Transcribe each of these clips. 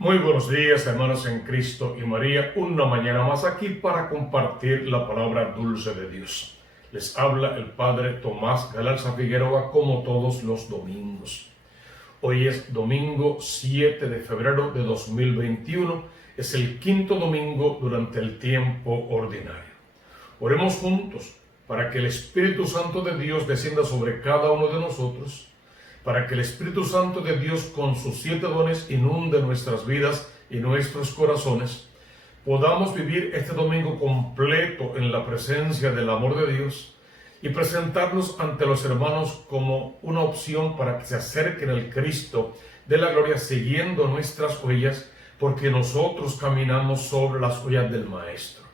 Muy buenos días, hermanos en Cristo y María. Una mañana más aquí para compartir la palabra dulce de Dios. Les habla el Padre Tomás Galarza Figueroa como todos los domingos. Hoy es domingo 7 de febrero de 2021. Es el quinto domingo durante el tiempo ordinario. Oremos juntos para que el Espíritu Santo de Dios descienda sobre cada uno de nosotros, para que el Espíritu Santo de Dios con sus 7 dones inunde nuestras vidas y nuestros corazones, podamos vivir este domingo completo en la presencia del amor de Dios y presentarnos ante los hermanos como una opción para que se acerquen al Cristo de la gloria siguiendo nuestras huellas, porque nosotros caminamos sobre las huellas del Maestro.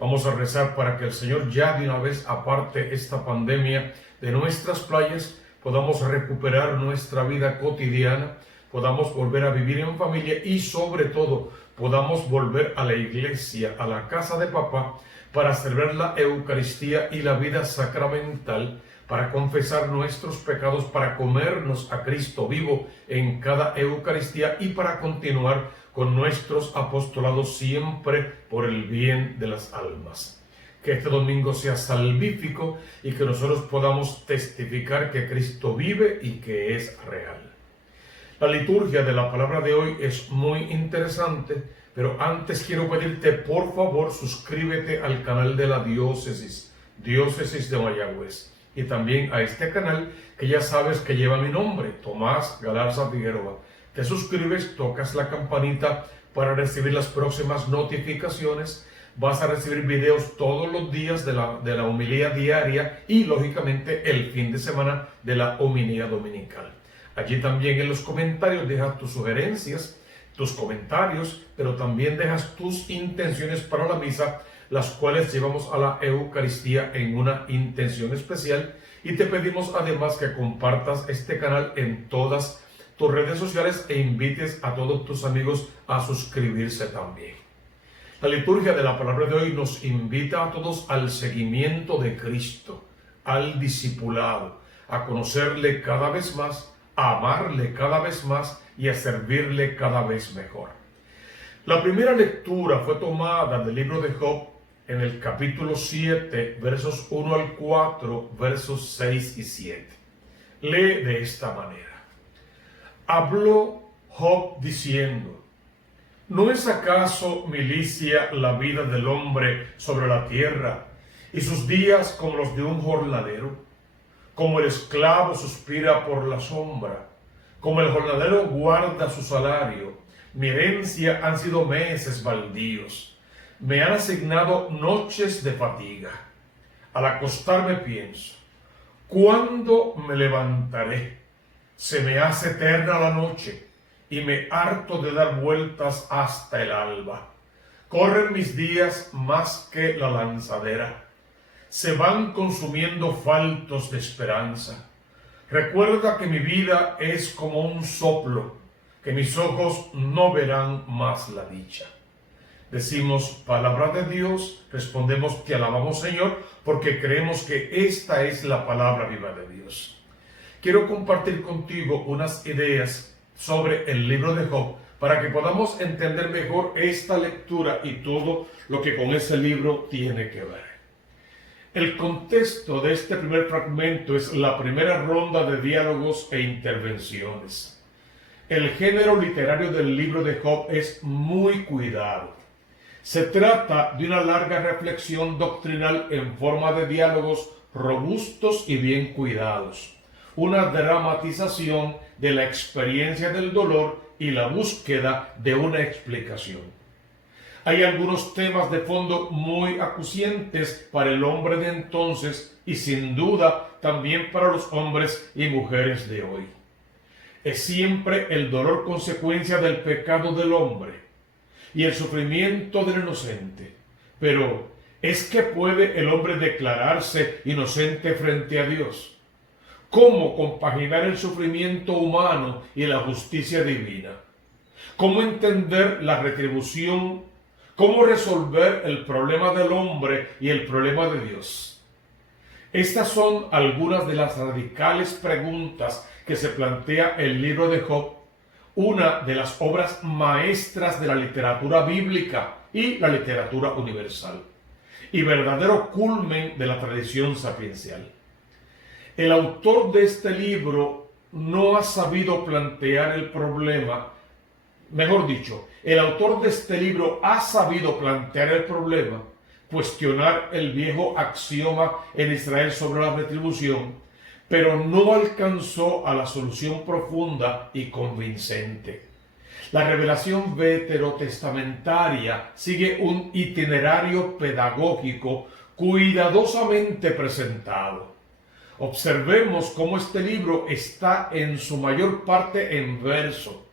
Vamos a rezar para que el Señor ya de una vez aparte esta pandemia de nuestras playas, podamos recuperar nuestra vida cotidiana, podamos volver a vivir en familia y sobre todo podamos volver a la iglesia, a la casa de papá, para celebrar la Eucaristía y la vida sacramental, para confesar nuestros pecados, para comernos a Cristo vivo en cada Eucaristía y para continuar con nuestros apostolados siempre por el bien de las almas. Que este domingo sea salvífico y que nosotros podamos testificar que Cristo vive y que es real. La liturgia de la palabra de hoy es muy interesante, pero antes quiero pedirte, por favor, suscríbete al canal de la Diócesis de Mayagüez, y también a este canal que ya sabes que lleva mi nombre, Tomás Galarza Figueroa. Te suscribes, tocas la campanita para recibir las próximas notificaciones. Vas a recibir videos todos los días de la homilía diaria y, lógicamente, el fin de semana de la homilía dominical. Allí también en los comentarios dejas tus sugerencias, tus comentarios, pero también dejas tus intenciones para la misa, las cuales llevamos a la Eucaristía en una intención especial. Y te pedimos además que compartas este canal en todas tus redes sociales e invites a todos tus amigos a suscribirse también. La liturgia de la palabra de hoy nos invita a todos al seguimiento de Cristo, al discipulado, a conocerle cada vez más, a amarle cada vez más y a servirle cada vez mejor. La primera lectura fue tomada del libro de Job en el capítulo 7, versos 1 al 4, versos 6 y 7. Lee de esta manera. Habló Job diciendo: ¿no es acaso milicia la vida del hombre sobre la tierra, y sus días como los de un jornalero? Como el esclavo suspira por la sombra, como el jornalero guarda su salario, mi herencia han sido meses baldíos, me han asignado noches de fatiga. Al acostarme pienso, ¿cuándo me levantaré? Se me hace eterna la noche, y me harto de dar vueltas hasta el alba. Corren mis días más que la lanzadera. Se van consumiendo faltos de esperanza. Recuerda que mi vida es como un soplo, que mis ojos no verán más la dicha. Decimos palabra de Dios, respondemos que alabamos Señor, porque creemos que esta es la palabra viva de Dios. Quiero compartir contigo unas ideas sobre el libro de Job, para que podamos entender mejor esta lectura y todo lo que con ese libro tiene que ver. El contexto de este primer fragmento es la primera ronda de diálogos e intervenciones. El género literario del libro de Job es muy cuidado. Se trata de una larga reflexión doctrinal en forma de diálogos robustos y bien cuidados. Una dramatización de la experiencia del dolor y la búsqueda de una explicación. Hay algunos temas de fondo muy acuciantes para el hombre de entonces y sin duda también para los hombres y mujeres de hoy. Es siempre el dolor consecuencia del pecado del hombre y el sufrimiento del inocente. Pero, ¿es que puede el hombre declararse inocente frente a Dios? ¿Cómo compaginar el sufrimiento humano y la justicia divina? ¿Cómo entender la retribución? ¿Cómo resolver el problema del hombre y el problema de Dios? Estas son algunas de las radicales preguntas que se plantea el libro de Job, una de las obras maestras de la literatura bíblica y la literatura universal, y verdadero culmen de la tradición sapiencial. El autor de este libro no ha sabido plantear el problema, mejor dicho, el autor de este libro ha sabido plantear el problema, cuestionar el viejo axioma en Israel sobre la retribución, pero no alcanzó a la solución profunda y convincente. La revelación veterotestamentaria sigue un itinerario pedagógico cuidadosamente presentado. Observemos cómo este libro está en su mayor parte en verso.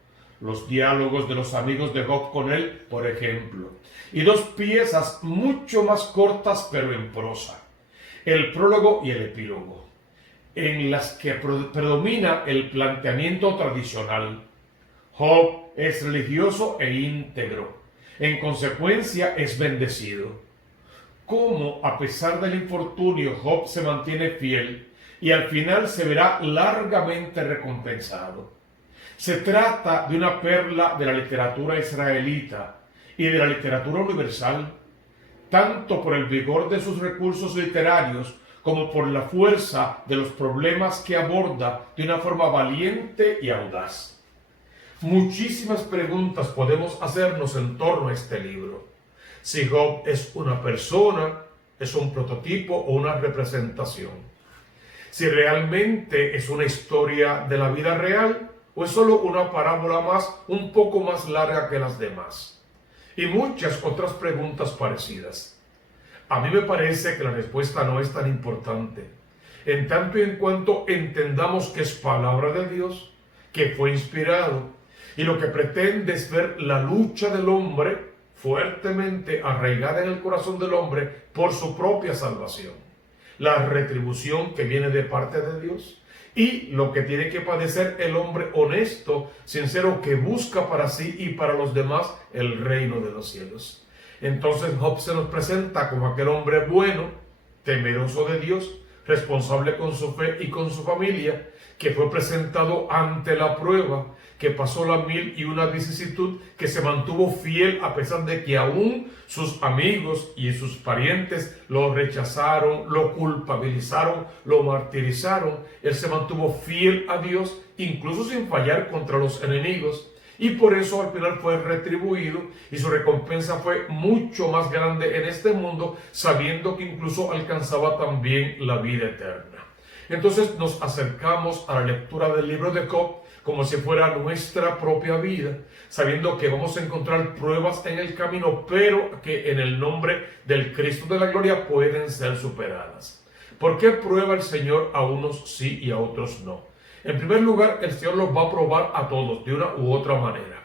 Los diálogos de los amigos de Job con él, por ejemplo, y dos piezas mucho más cortas pero en prosa, el prólogo y el epílogo, en las que predomina el planteamiento tradicional. Job es religioso e íntegro, en consecuencia es bendecido. Cómo, a pesar del infortunio, Job se mantiene fiel y al final se verá largamente recompensado. Se trata de una perla de la literatura israelita y de la literatura universal, tanto por el vigor de sus recursos literarios como por la fuerza de los problemas que aborda de una forma valiente y audaz. Muchísimas preguntas podemos hacernos en torno a este libro. Si Job es una persona, es un prototipo o una representación. Si realmente es una historia de la vida real o es solo una parábola más, un poco más larga que las demás. Y muchas otras preguntas parecidas. A mí me parece que la respuesta no es tan importante, en tanto y en cuanto entendamos que es palabra de Dios, que fue inspirado, y lo que pretende es ver la lucha del hombre fuertemente arraigada en el corazón del hombre por su propia salvación, la retribución que viene de parte de Dios y lo que tiene que padecer el hombre honesto, sincero, que busca para sí y para los demás el reino de los cielos. Entonces Job se nos presenta como aquel hombre bueno, temeroso de Dios, responsable con su fe y con su familia, que fue presentado ante la prueba, que pasó la 1001 vicisitud, que se mantuvo fiel a pesar de que aún sus amigos y sus parientes lo rechazaron, lo culpabilizaron, lo martirizaron. Él se mantuvo fiel a Dios, incluso sin fallar contra los enemigos, y por eso al final fue retribuido y su recompensa fue mucho más grande en este mundo, sabiendo que incluso alcanzaba también la vida eterna. Entonces nos acercamos a la lectura del libro de Job como si fuera nuestra propia vida, sabiendo que vamos a encontrar pruebas en el camino, pero que en el nombre del Cristo de la gloria pueden ser superadas. ¿Por qué prueba el Señor a unos sí y a otros no? En primer lugar, el Señor los va a probar a todos de una u otra manera.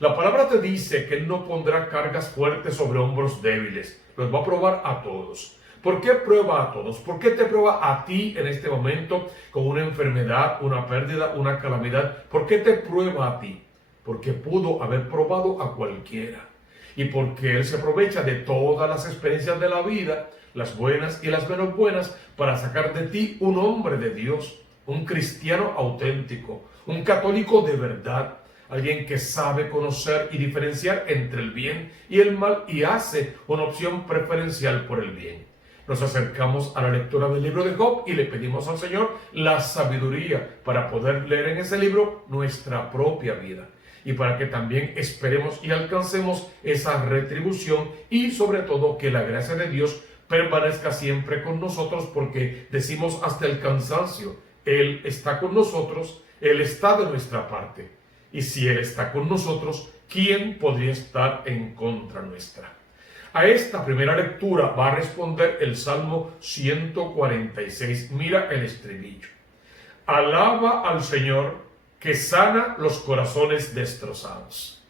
La palabra te dice que Él no pondrá cargas fuertes sobre hombros débiles, los va a probar a todos. ¿Por qué prueba a todos? ¿Por qué te prueba a ti en este momento con una enfermedad, una pérdida, una calamidad? ¿Por qué te prueba a ti? Porque pudo haber probado a cualquiera. Y porque Él se aprovecha de todas las experiencias de la vida, las buenas y las menos buenas, para sacar de ti un hombre de Dios, un cristiano auténtico, un católico de verdad, alguien que sabe conocer y diferenciar entre el bien y el mal y hace una opción preferencial por el bien. Nos acercamos a la lectura del libro de Job y le pedimos al Señor la sabiduría para poder leer en ese libro nuestra propia vida y para que también esperemos y alcancemos esa retribución y sobre todo que la gracia de Dios permanezca siempre con nosotros, porque decimos hasta el cansancio, Él está con nosotros, Él está de nuestra parte, y si Él está con nosotros, ¿quién podría estar en contra nuestra? A esta primera lectura va a responder el Salmo 146. Mira el estribillo. Alaba al Señor que sana los corazones destrozados.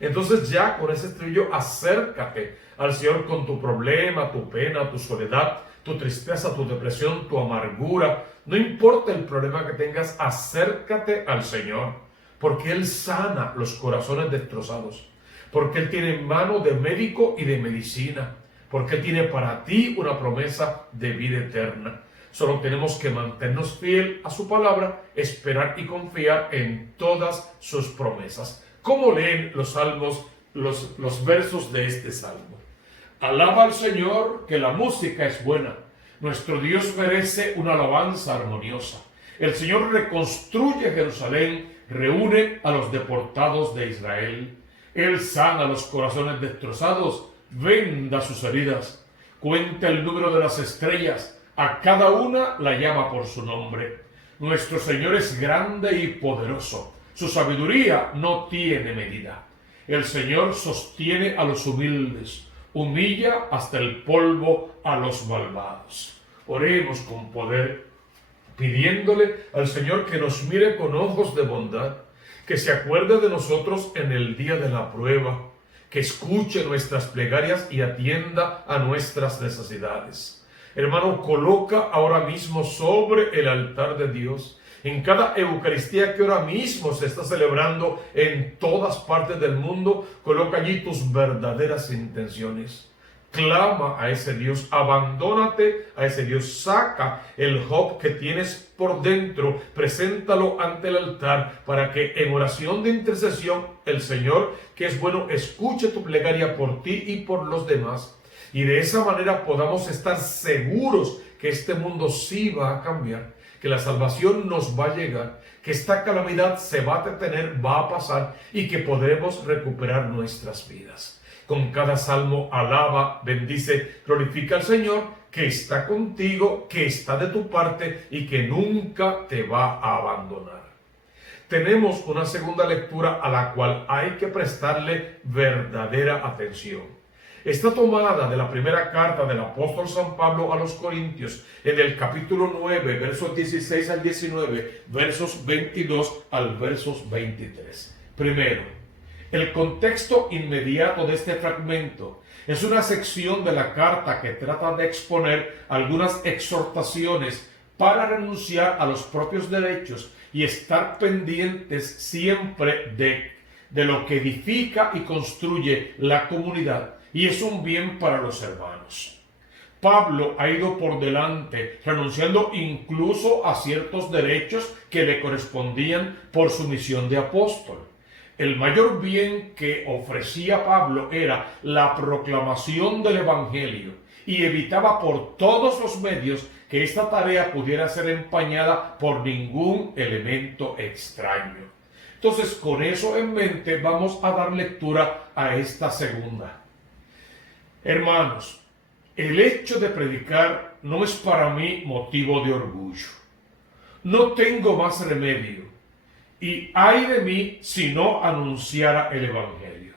Entonces ya con ese estribillo acércate al Señor con tu problema, tu pena, tu soledad, tu tristeza, tu depresión, tu amargura. No importa el problema que tengas, acércate al Señor, porque Él sana los corazones destrozados. Porque Él tiene mano de médico y de medicina, porque Él tiene para ti una promesa de vida eterna. Solo tenemos que mantenernos fiel a su palabra, esperar y confiar en todas sus promesas. ¿Cómo leen los salmos, los versos de este salmo? Alaba al Señor, que la música es buena. Nuestro Dios merece una alabanza armoniosa. El Señor reconstruye Jerusalén, reúne a los deportados de Israel. Él sana los corazones destrozados, venda sus heridas. Cuenta el número de las estrellas, a cada una la llama por su nombre. Nuestro Señor es grande y poderoso. Su sabiduría no tiene medida. El Señor sostiene a los humildes, humilla hasta el polvo a los malvados. Oremos con poder, pidiéndole al Señor que nos mire con ojos de bondad, que se acuerde de nosotros en el día de la prueba, que escuche nuestras plegarias y atienda a nuestras necesidades. Hermano, coloca ahora mismo sobre el altar de Dios, en cada Eucaristía que ahora mismo se está celebrando en todas partes del mundo, coloca allí tus verdaderas intenciones. Clama a ese Dios, abandónate a ese Dios, saca el Job que tienes por dentro, preséntalo ante el altar para que en oración de intercesión el Señor, que es bueno, escuche tu plegaria por ti y por los demás, y de esa manera podamos estar seguros que este mundo sí va a cambiar, que la salvación nos va a llegar, que esta calamidad se va a detener, va a pasar y que podremos recuperar nuestras vidas. Con cada salmo alaba, bendice, glorifica al Señor, que está contigo, que está de tu parte y que nunca te va a abandonar. Tenemos una segunda lectura a la cual hay que prestarle verdadera atención. Está tomada de la primera carta del apóstol San Pablo a los Corintios, en el capítulo 9, versos 16 al 19, versos 22 al versos 23. Primero, el contexto inmediato de este fragmento es una sección de la carta que trata de exponer algunas exhortaciones para renunciar a los propios derechos y estar pendientes siempre de lo que edifica y construye la comunidad y es un bien para los hermanos. Pablo ha ido por delante, renunciando incluso a ciertos derechos que le correspondían por su misión de apóstol. El mayor bien que ofrecía Pablo era la proclamación del Evangelio y evitaba por todos los medios que esta tarea pudiera ser empañada por ningún elemento extraño. Entonces, con eso en mente, vamos a dar lectura a esta segunda. Hermanos, el hecho de predicar no es para mí motivo de orgullo. No tengo más remedio. Y ay de mí si no anunciara el Evangelio.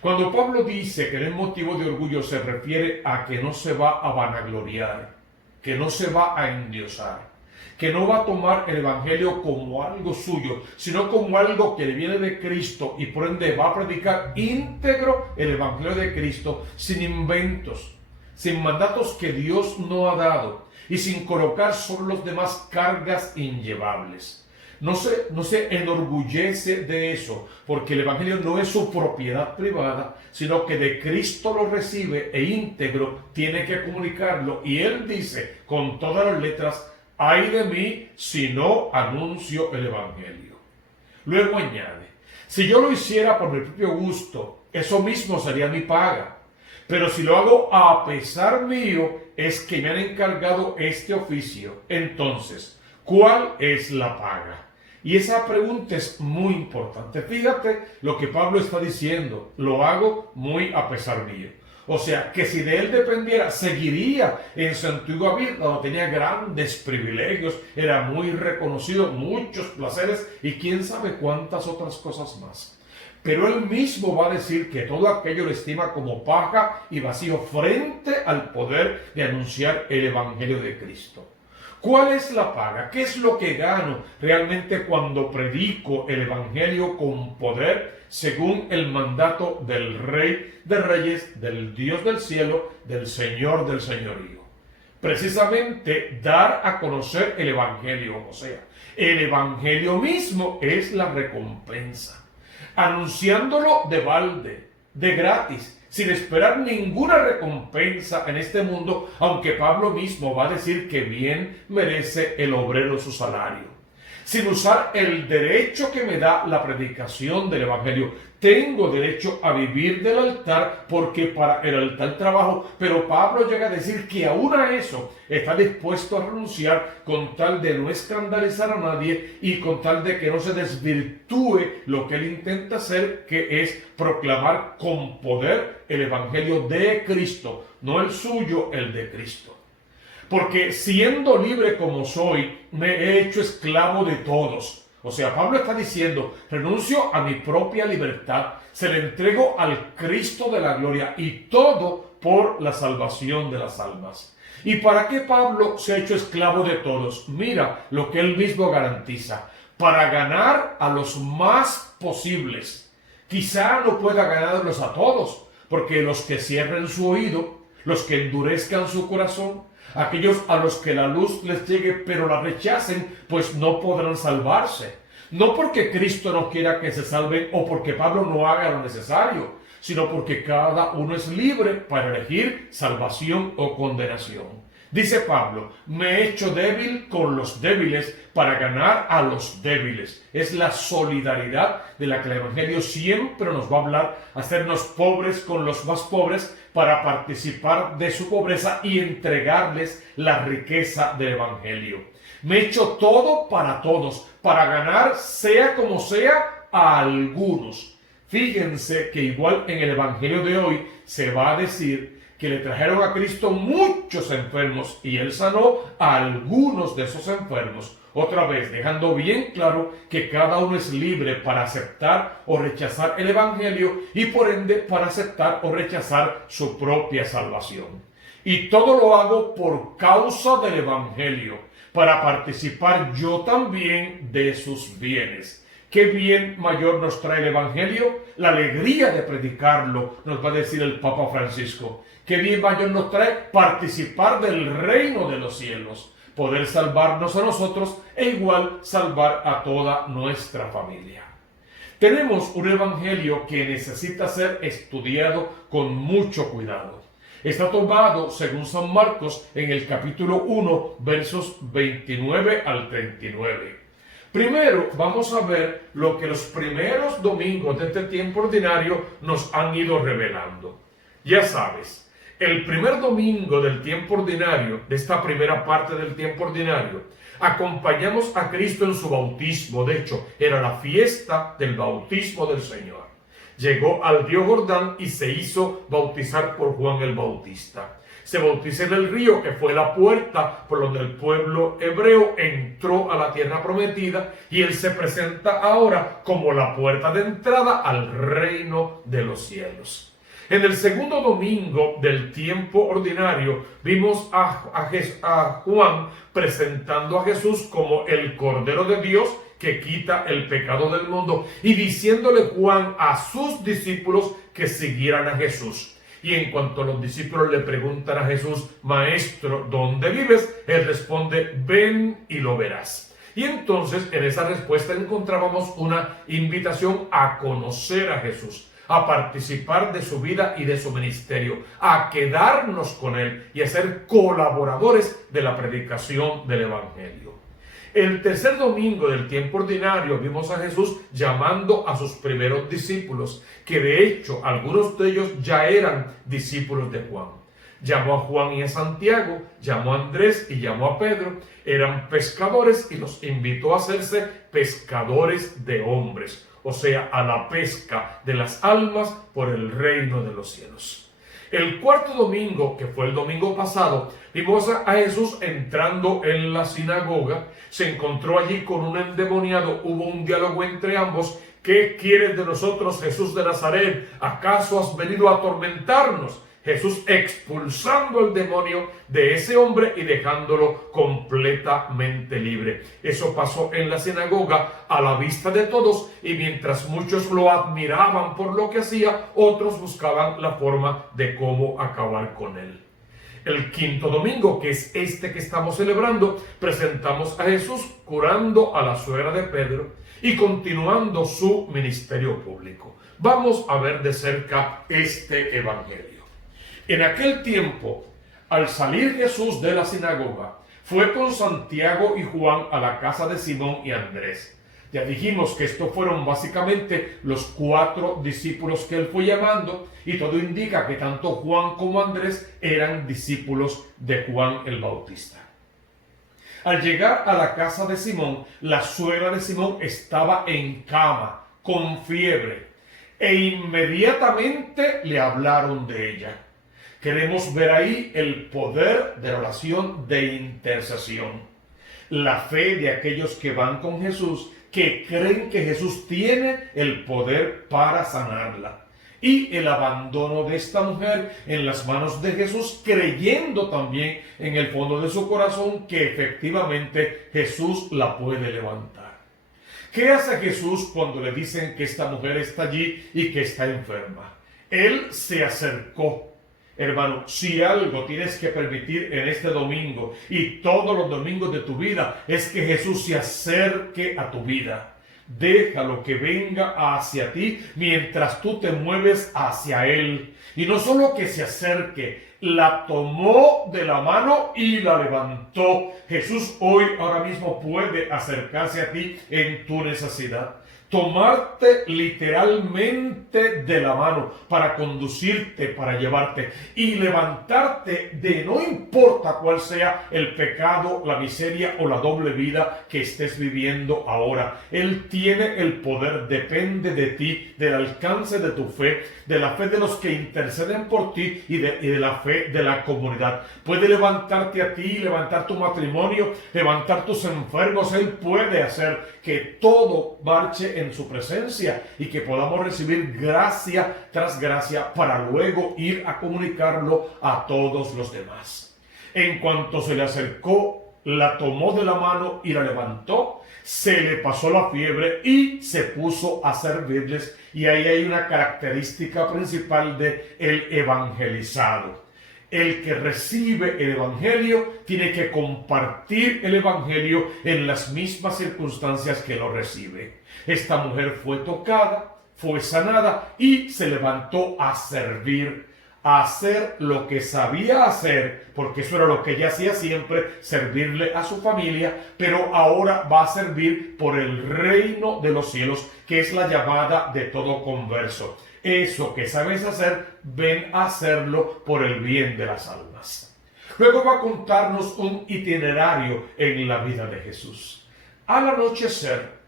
Cuando Pablo dice que no es motivo de orgullo, se refiere a que no se va a vanagloriar, que no se va a endiosar, que no va a tomar el Evangelio como algo suyo, sino como algo que le viene de Cristo y por ende va a predicar íntegro el Evangelio de Cristo, sin inventos, sin mandatos que Dios no ha dado y sin colocar sobre los demás cargas inllevables. No se enorgullece de eso, porque el Evangelio no es su propiedad privada, sino que de Cristo lo recibe e íntegro tiene que comunicarlo. Y él dice con todas las letras, ay de mí si no anuncio el Evangelio. Luego añade, si yo lo hiciera por mi propio gusto, eso mismo sería mi paga. Pero si lo hago a pesar mío, es que me han encargado este oficio. Entonces, ¿cuál es la paga? Y esa pregunta es muy importante. Fíjate lo que Pablo está diciendo. Lo hago muy a pesar mío. O sea, que si de él dependiera, seguiría en su antigua vida, donde tenía grandes privilegios, era muy reconocido, muchos placeres y quién sabe cuántas otras cosas más. Pero él mismo va a decir que todo aquello lo estima como paja y vacío frente al poder de anunciar el Evangelio de Cristo. ¿Cuál es la paga? ¿Qué es lo que gano realmente cuando predico el Evangelio con poder según el mandato del Rey de Reyes, del Dios del cielo, del Señor del señorío? Precisamente dar a conocer el Evangelio, o sea, el Evangelio mismo es la recompensa. Anunciándolo de balde, de gratis, sin esperar ninguna recompensa en este mundo, aunque Pablo mismo va a decir que bien merece el obrero su salario. Sin usar el derecho que me da la predicación del Evangelio. Tengo derecho a vivir del altar porque para el altar trabajo, pero Pablo llega a decir que aún a eso está dispuesto a renunciar con tal de no escandalizar a nadie y con tal de que no se desvirtúe lo que él intenta hacer, que es proclamar con poder el Evangelio de Cristo, no el suyo, el de Cristo. Porque siendo libre como soy, me he hecho esclavo de todos. O sea, Pablo está diciendo, renuncio a mi propia libertad, se le entrego al Cristo de la gloria y todo por la salvación de las almas. ¿Y para qué Pablo se ha hecho esclavo de todos? Mira lo que él mismo garantiza, para ganar a los más posibles. Quizá no pueda ganarlos a todos, porque los que cierren su oído, los que endurezcan su corazón, aquellos a los que la luz les llegue pero la rechacen, pues no podrán salvarse. No porque Cristo no quiera que se salven o porque Pablo no haga lo necesario, sino porque cada uno es libre para elegir salvación o condenación. Dice Pablo, me he hecho débil con los débiles para ganar a los débiles. Es la solidaridad de la que el Evangelio siempre nos va a hablar, hacernos pobres con los más pobres para participar de su pobreza y entregarles la riqueza del Evangelio. Me he hecho todo para todos, para ganar, sea como sea, a algunos. Fíjense que igual en el Evangelio de hoy se va a decir que le trajeron a Cristo muchos enfermos y él sanó a algunos de esos enfermos. Otra vez, dejando bien claro que cada uno es libre para aceptar o rechazar el Evangelio y por ende para aceptar o rechazar su propia salvación. Y todo lo hago por causa del Evangelio, para participar yo también de sus bienes. ¿Qué bien mayor nos trae el Evangelio? La alegría de predicarlo, nos va a decir el Papa Francisco. ¿Qué bien mayor nos trae participar del reino de los cielos? Poder salvarnos a nosotros e igual salvar a toda nuestra familia. Tenemos un Evangelio que necesita ser estudiado con mucho cuidado. Está tomado, según San Marcos, en el capítulo 1, versos 29 al 39. Primero vamos a ver lo que los primeros domingos de este tiempo ordinario nos han ido revelando. Ya sabes, el primer domingo del tiempo ordinario, de esta primera parte del tiempo ordinario, acompañamos a Cristo en su bautismo. De hecho, era la fiesta del bautismo del Señor. Llegó al río Jordán y se hizo bautizar por Juan el Bautista. Se bautiza en el río, que fue la puerta por donde el pueblo hebreo entró a la tierra prometida, y él se presenta ahora como la puerta de entrada al reino de los cielos. En el segundo domingo del tiempo ordinario vimos a Juan presentando a Jesús como el Cordero de Dios que quita el pecado del mundo y diciéndole Juan a sus discípulos que siguieran a Jesús. Y en cuanto los discípulos le preguntan a Jesús, Maestro, ¿dónde vives? Él responde, ven y lo verás. Y entonces en esa respuesta encontrábamos una invitación a conocer a Jesús, a participar de su vida y de su ministerio, a quedarnos con él y a ser colaboradores de la predicación del Evangelio. El tercer domingo del tiempo ordinario vimos a Jesús llamando a sus primeros discípulos, que de hecho algunos de ellos ya eran discípulos de Juan. Llamó a Juan y a Santiago, llamó a Andrés y llamó a Pedro, eran pescadores y los invitó a hacerse pescadores de hombres, o sea, a la pesca de las almas por el reino de los cielos. El cuarto domingo, que fue el domingo pasado, vimos a Jesús entrando en la sinagoga, se encontró allí con un endemoniado, hubo un diálogo entre ambos. ¿Qué quieres de nosotros, Jesús de Nazaret? ¿Acaso has venido a atormentarnos? Jesús expulsando el demonio de ese hombre y dejándolo completamente libre. Eso pasó en la sinagoga a la vista de todos, y mientras muchos lo admiraban por lo que hacía, otros buscaban la forma de cómo acabar con él. El quinto domingo, que es este que estamos celebrando, presentamos a Jesús curando a la suegra de Pedro, y continuando su ministerio público. Vamos a ver de cerca este evangelio. En aquel tiempo, al salir Jesús de la sinagoga, fue con Santiago y Juan a la casa de Simón y Andrés. Ya dijimos que estos fueron básicamente los 4 discípulos que él fue llamando, y todo indica que tanto Juan como Andrés eran discípulos de Juan el Bautista. Al llegar a la casa de Simón, la suegra de Simón estaba en cama, con fiebre, e inmediatamente le hablaron de ella. Queremos ver ahí el poder de la oración de intercesión. La fe de aquellos que van con Jesús, que creen que Jesús tiene el poder para sanarla. Y el abandono de esta mujer en las manos de Jesús, creyendo también en el fondo de su corazón que efectivamente Jesús la puede levantar. ¿Qué hace Jesús cuando le dicen que esta mujer está allí y que está enferma? Él se acercó. Hermano, si algo tienes que permitir en este domingo y todos los domingos de tu vida, es que Jesús se acerque a tu vida. Déjalo que venga hacia ti mientras tú te mueves hacia Él. Y no solo que se acerque, la tomó de la mano y la levantó. Jesús hoy, ahora mismo, puede acercarse a ti en tu necesidad. Tomarte literalmente de la mano para conducirte, para llevarte y levantarte de no importa cuál sea el pecado, la miseria o la doble vida que estés viviendo ahora. Él tiene el poder, depende de ti, del alcance de tu fe, de la fe de los que interceden por ti y de la fe de la comunidad. Puede levantarte a ti, levantar tu matrimonio, levantar tus enfermos. Él puede hacer que todo marche en su presencia y que podamos recibir gracia tras gracia para luego ir a comunicarlo a todos los demás. En cuanto se le acercó, la tomó de la mano y la levantó, se le pasó la fiebre y se puso a servirles. Y ahí hay una característica principal de el evangelizado. El que recibe el evangelio tiene que compartir el evangelio en las mismas circunstancias que lo recibe. Esta mujer fue tocada, fue sanada y se levantó a servir, a hacer lo que sabía hacer, porque eso era lo que ella hacía siempre, servirle a su familia, pero ahora va a servir por el reino de los cielos, que es la llamada de todo converso. Eso que sabes hacer, ven a hacerlo por el bien de las almas. Luego va a contarnos un itinerario en la vida de Jesús. Al anochecer,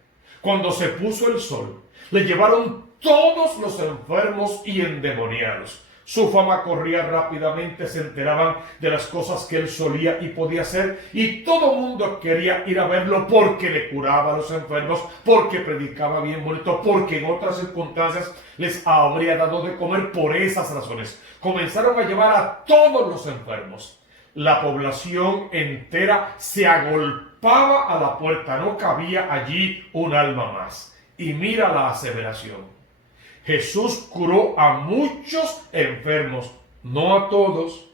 cuando se puso el sol, le llevaron todos los enfermos y endemoniados. Su fama corría rápidamente, se enteraban de las cosas que él solía y podía hacer, y todo el mundo quería ir a verlo porque le curaba a los enfermos, porque predicaba bien bonito, porque en otras circunstancias les habría dado de comer. Por esas razones comenzaron a llevar a todos los enfermos. La población entera se agolpaba a la puerta, no cabía allí un alma más. Y mira la aseveración. Jesús curó a muchos enfermos, no a todos,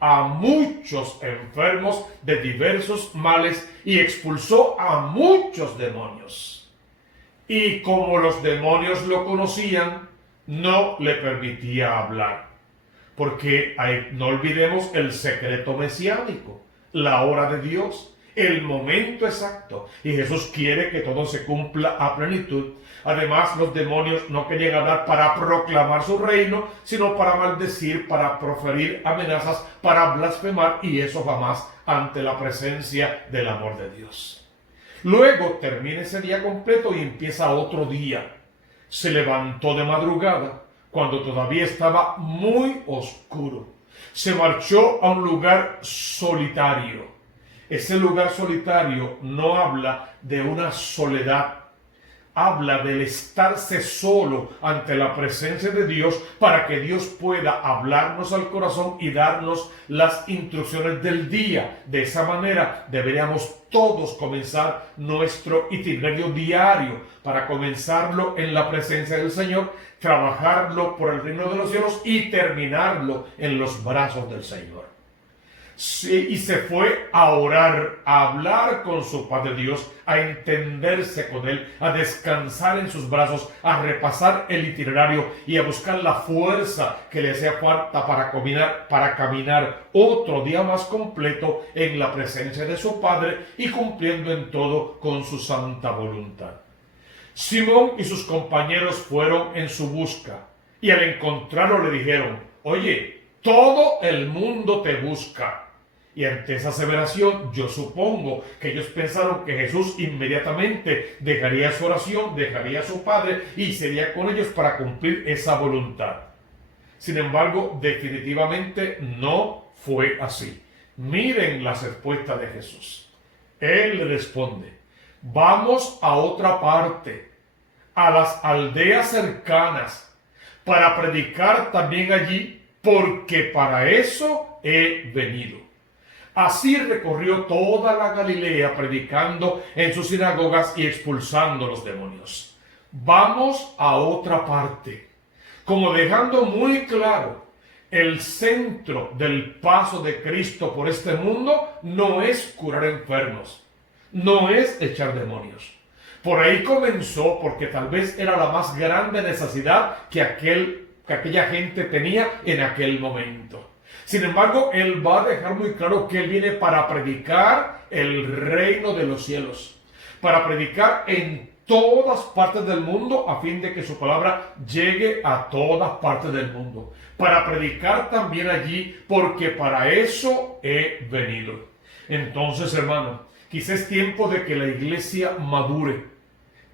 a muchos enfermos de diversos males, y expulsó a muchos demonios. Y como los demonios lo conocían, no le permitía hablar. Porque no olvidemos el secreto mesiánico, la hora de Dios, el momento exacto. Y Jesús quiere que todo se cumpla a plenitud. Además, los demonios no querían hablar para proclamar su reino, sino para maldecir, para proferir amenazas, para blasfemar, y eso jamás ante la presencia del amor de Dios. Luego termina ese día completo y empieza otro día. Se levantó de madrugada, cuando todavía estaba muy oscuro. Se marchó a un lugar solitario. Ese lugar solitario no habla de una soledad, habla del estarse solo ante la presencia de Dios para que Dios pueda hablarnos al corazón y darnos las instrucciones del día. De esa manera deberíamos todos comenzar nuestro itinerario diario, para comenzarlo en la presencia del Señor, trabajarlo por el reino de los cielos y terminarlo en los brazos del Señor. Sí, y se fue a orar, a hablar con su Padre Dios, a entenderse con Él, a descansar en sus brazos, a repasar el itinerario y a buscar la fuerza que le hacía falta para caminar otro día más completo en la presencia de su Padre y cumpliendo en todo con su santa voluntad. Simón y sus compañeros fueron en su busca y al encontrarlo le dijeron: oye, todo el mundo te busca. Y ante esa aseveración, yo supongo que ellos pensaron que Jesús inmediatamente dejaría su oración, dejaría a su Padre y sería con ellos para cumplir esa voluntad. Sin embargo, definitivamente no fue así. Miren las respuestas de Jesús. Él le responde: vamos a otra parte, a las aldeas cercanas, para predicar también allí, porque para eso he venido. Así recorrió toda la Galilea predicando en sus sinagogas y expulsando los demonios. Vamos a otra parte, como dejando muy claro, el centro del paso de Cristo por este mundo no es curar enfermos, no es echar demonios. Por ahí comenzó porque tal vez era la más grande necesidad que aquella gente tenía en aquel momento. Sin embargo, Él va a dejar muy claro que Él viene para predicar el reino de los cielos, para predicar en todas partes del mundo a fin de que su palabra llegue a todas partes del mundo, para predicar también allí, porque para eso he venido. Entonces, hermano, quizás es tiempo de que la iglesia madure,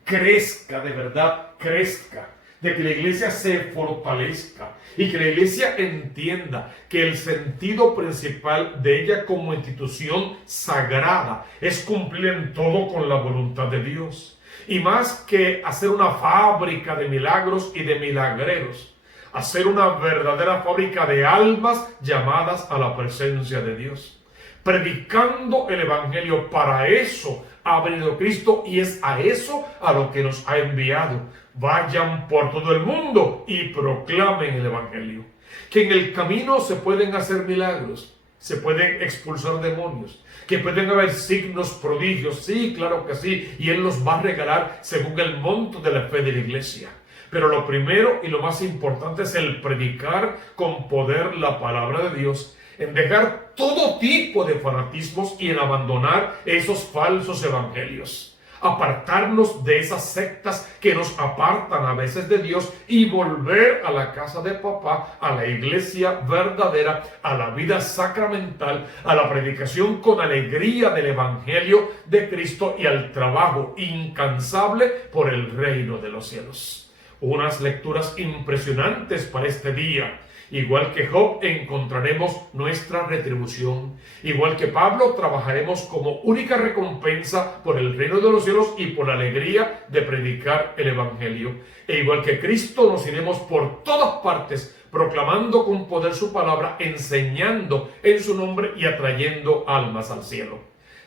crezca de verdad, crezca, de que la iglesia se fortalezca y que la iglesia entienda que el sentido principal de ella como institución sagrada es cumplir en todo con la voluntad de Dios. Y más que hacer una fábrica de milagros y de milagreros, hacer una verdadera fábrica de almas llamadas a la presencia de Dios. Predicando el Evangelio, para eso ha venido Cristo y es a eso a lo que nos ha enviado. Vayan por todo el mundo y proclamen el Evangelio. Que en el camino se pueden hacer milagros, se pueden expulsar demonios, que pueden haber signos, prodigios, sí, claro que sí, y Él los va a regalar según el monto de la fe de la iglesia. Pero lo primero y lo más importante es el predicar con poder la palabra de Dios, en dejar todo tipo de fanatismos y en abandonar esos falsos evangelios. Apartarnos de esas sectas que nos apartan a veces de Dios y volver a la casa de papá, a la iglesia verdadera, a la vida sacramental, a la predicación con alegría del Evangelio de Cristo y al trabajo incansable por el reino de los cielos. Unas lecturas impresionantes para este día. Igual que Job encontraremos nuestra retribución. Igual que Pablo trabajaremos como única recompensa por el reino de los cielos y por la alegría de predicar el Evangelio. E igual que Cristo nos iremos por todas partes proclamando con poder su palabra, enseñando en su nombre y atrayendo almas al cielo.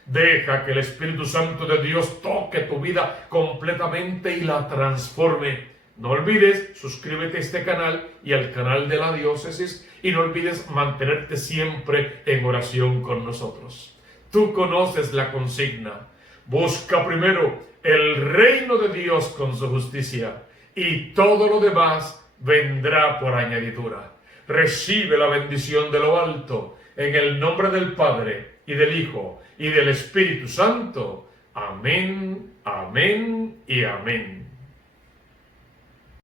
Deja que el Espíritu Santo de Dios toque tu vida completamente y la transforme. No olvides, suscríbete a este canal y al canal de la diócesis y no olvides mantenerte siempre en oración con nosotros. Tú conoces la consigna. Busca primero el reino de Dios con su justicia y todo lo demás vendrá por añadidura. Recibe la bendición de lo alto en el nombre del Padre y del Hijo y del Espíritu Santo. Amén, amén y amén.